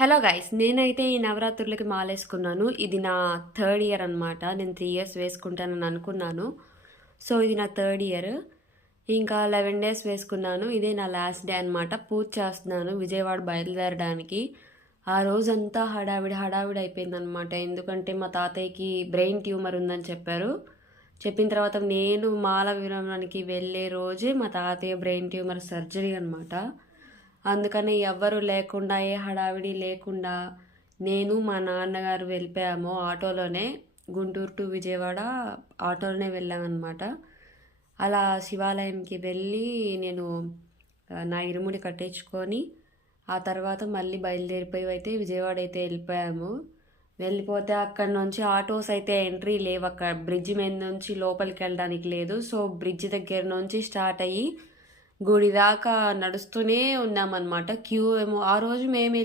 Hello guys, నేనైతే ఈ నవరాత్రులకి మాలేసుకున్నాను. ఇది నా థర్డ్ ఇయర్ అనమాట. నేను 3 ఇయర్స్ వేసుకుంటానని అనుకున్నాను. సో ఇది నా థర్డ్ ఇయర్. ఇంకా 11 డేస్ వేసుకున్నాను. ఇదే నా లాస్ట్ డే అనమాట. పూజ చేస్తున్నాను విజయవాడ బయలుదేరడానికి. ఆ రోజంతా హడావిడి అయిపోయిందనమాట. ఎందుకంటే మా తాతయ్యకి బ్రెయిన్ ట్యూమర్ ఉందని చెప్పారు. చెప్పిన తర్వాత నేను మాల విరమణకి వెళ్ళే రోజే మా తాతయ్య బ్రెయిన్ ట్యూమర్ సర్జరీ అనమాట. అందుకని ఎవ్వరు లేకుండా, ఏ హడావిడి లేకుండా నేను మా నాన్నగారు వెళ్ళిపోయాము ఆటోలోనే. గుంటూరు టు విజయవాడ ఆటోలోనే వెళ్ళామన్నమాట. అలా శివాలయంకి వెళ్ళి నేను నా ఇరుముడి కట్టించుకొని ఆ తర్వాత మళ్ళీ బయలుదేరిపోయి అయితే విజయవాడ అయితే వెళ్ళిపోయాము. వెళ్ళిపోతే అక్కడ నుంచి ఆటోస్ అయితే ఎంట్రీ లేవు. అక్కడ బ్రిడ్జ్ మీద నుంచి లోపలికి వెళ్ళడానికి లేదు. సో బ్రిడ్జ్ దగ్గర నుంచి స్టార్ట్ అయ్యి గుడి దాకా నడుస్తూనే ఉన్నామన్నమాట. క్యూ ఏమో ఆ రోజు మేము